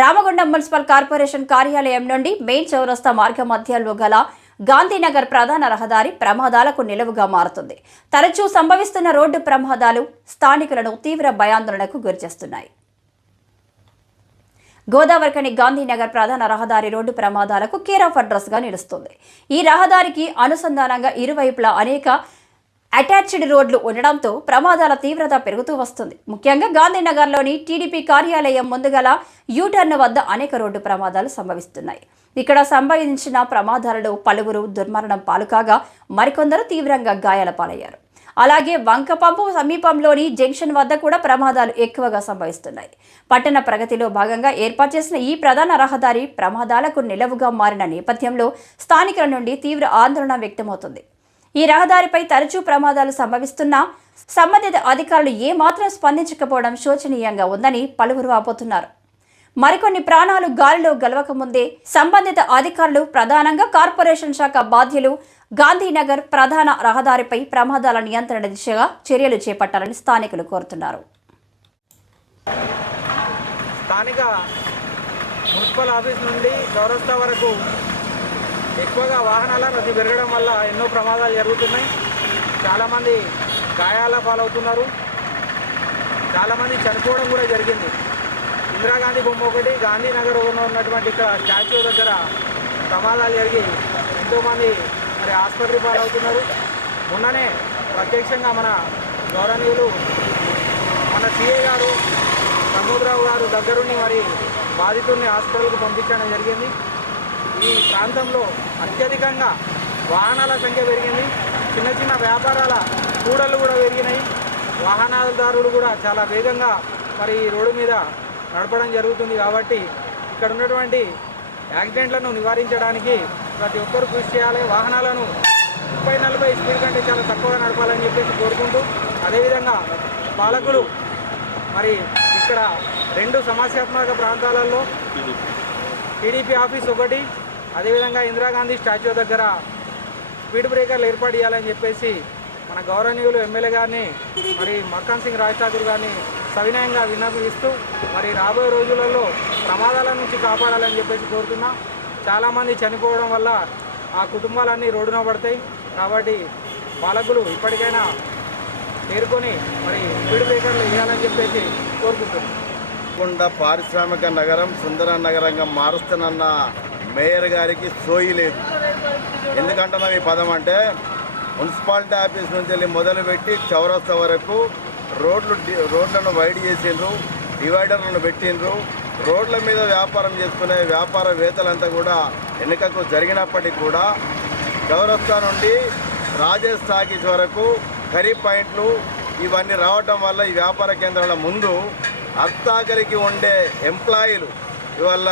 Ramagundam municipal corporation కార్యాలయం నుండి main చౌరస్తా మార్గం మధ్యలో గల గాంధీనగర్ ప్రధాన రహదారి ప్రమాదాలకు నిలువుగా మారుతుంది. తరచూ సంభవిస్తున్న రోడ్డు ప్రమాదాలు స్థానికులను తీవ్ర భయాందోళనకు గురిచేస్తున్నాయి. గోదావరికని గాంధీనగర్ ప్రధాన రహదారి రోడ్డు ప్రమాదాలకు కేర్ ఆఫ్ అడ్రస్గా నిలుస్తుంది. ఈ రహదారికి అనుసంధానంగా ఇరువైపులా అనేక అటాచ్డ్ రోడ్లు ఉండడంతో ప్రమాదాల తీవ్రత పెరుగుతూ వస్తుంది. ముఖ్యంగా గాంధీనగర్లోని టీడీపీ కార్యాలయం ముందుగల యూటర్న్ వద్ద అనేక రోడ్డు ప్రమాదాలు సంభవిస్తున్నాయి. ఇక్కడ సంభవించిన ప్రమాదాలలో పలువురు దుర్మరణం పాలుకాగా మరికొందరు తీవ్రంగా గాయాల పాలయ్యారు. అలాగే వంకపంపు సమీపంలోని జంక్షన్ వద్ద కూడా ప్రమాదాలు ఎక్కువగా సంభవిస్తున్నాయి. పట్టణ ప్రగతిలో భాగంగా ఏర్పాటు చేసిన ఈ ప్రధాన రహదారి ప్రమాదాలకు నిలవుగా మారిన నేపథ్యంలో స్థానికుల నుండి తీవ్ర ఆందోళన వ్యక్తమవుతుంది. ఈ రహదారిపై తరచూ ప్రమాదాలు సంభవిస్తున్నా సంబంధిత అధికారులు ఏమాత్రం స్పందించకపోవడం శోచనీయంగా ఉందని పలువురు వాపోతున్నారు. మరికొన్ని ప్రాణాలు గాలిలో గెలవక ముందే సంబంధిత అధికారులు ప్రధానంగా కార్పొరేషన్ శాఖ బాధ్యులు గాంధీనగర్ ప్రధాన రహదారిపై ప్రమాదాల నియంత్రణ దిశగా చర్యలు చేపట్టాలని స్థానికులు కోరుతున్నారు. స్థానిక మున్సిపల్ ఆఫీస్ నుండి చౌరస్తా వరకు ఎక్కువగా వాహనాల రద్దీ పెరగడం వల్ల ఎన్నో ప్రమాదాలు జరుగుతున్నాయి. చాలామంది గాయాల పాలవుతున్నారు. చాలామంది చనిపోవడం కూడా జరిగింది. ఇందిరాగాంధీ బొమ్మ ఒకటి గాంధీనగర్ ఉన్నటువంటి ఇక్కడ స్టాచ్యూ దగ్గర ప్రమాదాలు జరిగి ఎంతోమంది మరి ఆసుపత్రి పాలవుతున్నారు. మొన్ననే ప్రత్యక్షంగా మన గౌరవనీయులు మన సిఏ గారు సముద్రరావు గారు దగ్గరుండి మరి బాధితుల్ని హాస్పిటల్కి పంపించడం జరిగింది. ఈ ప్రాంతంలో అత్యధికంగా వాహనాల సంఖ్య పెరిగింది. చిన్న చిన్న వ్యాపారాల కూడళ్ళు కూడా పెరిగినాయి. వాహనదారులు కూడా చాలా వేగంగా మరి ఈ రోడ్డు మీద నడపడం జరుగుతుంది కాబట్టి ఇక్కడ ఉన్నటువంటి యాక్సిడెంట్లను నివారించడానికి ప్రతి ఒక్కరు కృషి చేయాలి. వాహనాలను ముప్పై నలభై స్పీడ్ కంటే చాలా తక్కువగా నడపాలని చెప్పేసి కోరుకుంటూ అదేవిధంగా పాలకులు మరి ఇక్కడ రెండు సమస్యాత్మక ప్రాంతాలలో టీడీపీ ఆఫీస్ ఒకటి అదేవిధంగా ఇందిరాగాంధీ స్టాచ్యూ దగ్గర స్పీడ్ బ్రేకర్లు ఏర్పాటు చేయాలని చెప్పేసి మన గౌరవనీయులు ఎమ్మెల్యే గారిని మరి మక్కన్ సింగ్ రాజ్ ఠాకూర్ గారిని సవినయంగా విన్నపిస్తూ మరి రాబోయే రోజులలో ప్రమాదాల నుంచి కాపాడాలని చెప్పేసి కోరుతున్నా. చాలామంది చనిపోవడం వల్ల ఆ కుటుంబాలన్నీ రోడ్డున పడతాయి. కాబట్టి పాలకులు ఇప్పటికైనా తేరుకొని మరి స్పీడ్ బ్రేకర్లు వేయాలని చెప్పేసి కోరుకుంటున్నాం. పారిశ్రామిక నగరం సుందర నగరంగా మారుస్తానన్న మేయర్ గారికి సోయి లేదు. ఎందుకంటున్నాం ఈ పదం అంటే మున్సిపాలిటీ ఆఫీస్ నుంచి వెళ్ళి మొదలుపెట్టి చౌరస్తా వరకు రోడ్లు రోడ్లను వైడ్ చేసిండ్రు డివైడర్లను పెట్టిండ్రు. రోడ్ల మీద వ్యాపారం చేసుకునే వ్యాపారవేత్తలంతా కూడా ఎన్నికకు జరిగినప్పటికీ కూడా చౌరస్తా నుండి రాజేష్ టాకీస్ వరకు ఖరీఫ్ పాయింట్లు ఇవన్నీ రావటం వల్ల ఈ వ్యాపార కేంద్రాల ముందు అత్తాకలికి ఉండే ఎంప్లాయీలు ఇవాళ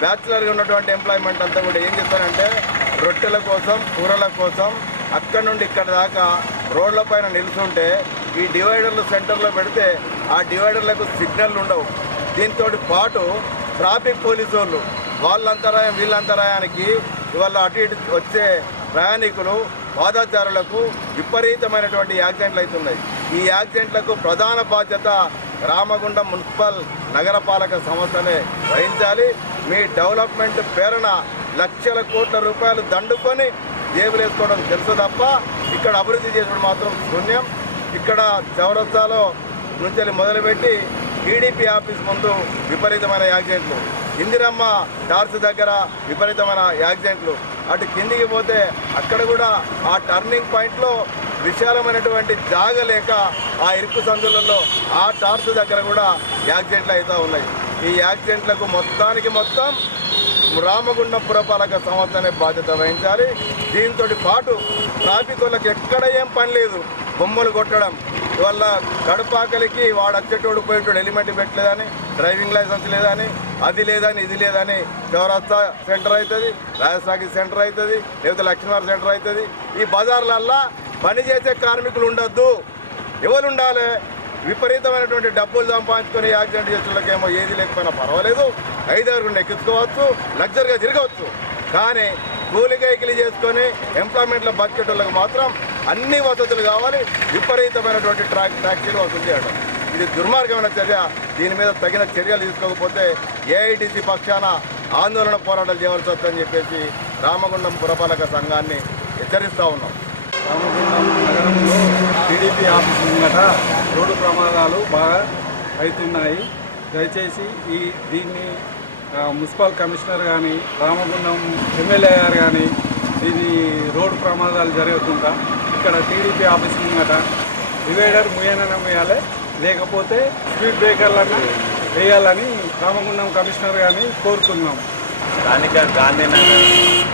బ్యాచులర్గా ఉన్నటువంటి ఎంప్లాయ్మెంట్ అంతా కూడా ఏం చేస్తారంటే రొట్టెల కోసం కూరల కోసం అక్కడ నుండి ఇక్కడ దాకా రోడ్ల పైన నిలుచుంటే ఈ డివైడర్లు సెంటర్లో పెడితే ఆ డివైడర్లకు సిగ్నల్ ఉండవు. దీంతో పాటు ట్రాఫిక్ పోలీసు వాళ్ళు వాళ్ళ అంతరాయం వీళ్ళ అంతరాయానికి ఇవాళ అటు ఇటు వచ్చే ప్రయాణికులు పాదాచారులకు విపరీతమైనటువంటి యాక్సిడెంట్లు అవుతున్నాయి. ఈ యాక్సిడెంట్లకు ప్రధాన బాధ్యత రామగుండం మున్సిపల్ నగరపాలక సంస్థనే వహించాలి. మీ డెవలప్మెంట్ పేరున లక్షల కోట్ల రూపాయలు దండుకొని జేబులేసుకోవడం తెలుసు తప్ప ఇక్కడ అభివృద్ధి చేసడం మాత్రం శూన్యం ఇక్కడ చౌరస్తాలో నుంచి మొదలుపెట్టి టీడీపీ ఆఫీస్ ముందు విపరీతమైన యాక్సిడెంట్లు. ఇందిరమ్మ టార్చ్ దగ్గర విపరీతమైన యాక్సిడెంట్లు. అటు కిందికి పోతే అక్కడ కూడా ఆ టర్నింగ్ పాయింట్లో విశాలమైనటువంటి జాగ లేక ఆ ఇరుకు సందులలో ఆ టార్చ్ దగ్గర కూడా యాక్సిడెంట్లు అవుతూ ఉన్నాయి. ఈ యాక్సిడెంట్లకు మొత్తానికి మొత్తం రామగుండం పురపాలక సంస్థ అనే బాధ్యత వహించాలి. దీంతో పాటు ట్రాఫిక్ వాళ్ళకి ఎక్కడ ఏం పని లేదు. బొమ్మలు కొట్టడం వల్ల గడపాకలికి వాడు వచ్చేటోడు పోయేటోడు హెల్మెట్ పెట్టలేదని డ్రైవింగ్ లైసెన్స్ లేదని అది లేదని ఇది లేదని చౌరస్తా సెంటర్ అవుతుంది రాజస్థాకి సెంటర్ అవుతుంది లేకపోతే లక్ష్మీవారి సెంటర్ అవుతుంది. ఈ బజార్లల్లా పని చేసే కార్మికులు ఉండొద్దు. ఎవరు ఉండాలి? విపరీతమైనటువంటి డబ్బులు సంపాదించుకొని యాక్సిడెంట్ చేసేళ్ళకేమో ఏది లేకపోయినా పర్వాలేదు. ఐదారు ఎక్కించుకోవచ్చు లగ్జరీగా తిరగవచ్చు. కానీ కూలి కైకిలి చేసుకొని ఎంప్లాయ్మెంట్లో బతికేటోళ్ళకి మాత్రం అన్ని వసతులు కావాలి. విపరీతమైనటువంటి ట్రాక్ ట్యాక్సీలు వసూలు చేయడం. ఇది దుర్మార్గమైన చర్య. దీని మీద తగిన చర్యలు తీసుకోకపోతే ఏఐటీసీ పక్షాన ఆందోళన పోరాటాలు చేయవలసి వస్తుందని చెప్పేసి రామగుండం పురపాలక సంఘాన్ని హెచ్చరిస్తూ ఉన్నాం. రామగుండం నగరంలో టీడీపీ ఆఫీస్ ముంగట రోడ్డు ప్రమాదాలు బాగా అవుతున్నాయి. దయచేసి ఈ దీన్ని మున్సిపల్ కమిషనర్ కానీ రామగుండం ఎమ్మెల్యే గారు కానీ దీని రోడ్డు ప్రమాదాలు జరగకుండా ఇక్కడ టీడీపీ ఆఫీస్ ముంగట డివైడర్ ముయ్యనైనా ముయ్యాలి. లేకపోతే స్పీడ్ బ్రేకర్లను వేయాలని రామగుండం కమిషనర్ కానీ కోరుతున్నాం స్థానిక గాంధీనగర్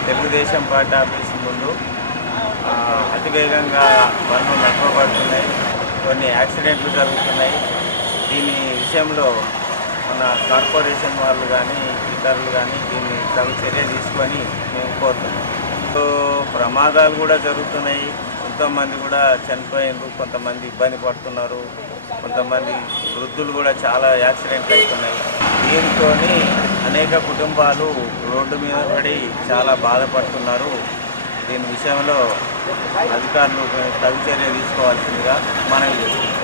తెలుగుదేశం పార్టీ ఆఫీస్ ముందు ఆ, అతివేగంగా బండ్లు నడపబడుతున్నాయి. కొన్ని యాక్సిడెంట్లు జరుగుతున్నాయి. దీని విషయంలో మన కార్పొరేషన్ వాళ్ళు కానీ ఇతరులు కానీ దీన్ని తగు చర్య తీసుకొని మేము కోరుతున్నాం. ప్రమాదాలు కూడా జరుగుతున్నాయి. కొంతమంది కూడా చనిపోయారు కొంతమంది ఇబ్బంది పడుతున్నారు. కొంతమంది వృద్ధులు కూడా చాలా యాక్సిడెంట్లు అవుతున్నాయి దీంతో అనేక కుటుంబాలు రోడ్డు మీద పడి చాలా బాధపడుతున్నారు. దీని విషయంలో అధికారులు తగు చర్య తీసుకోవాల్సిందిగా మనవి చేస్తున్నాం.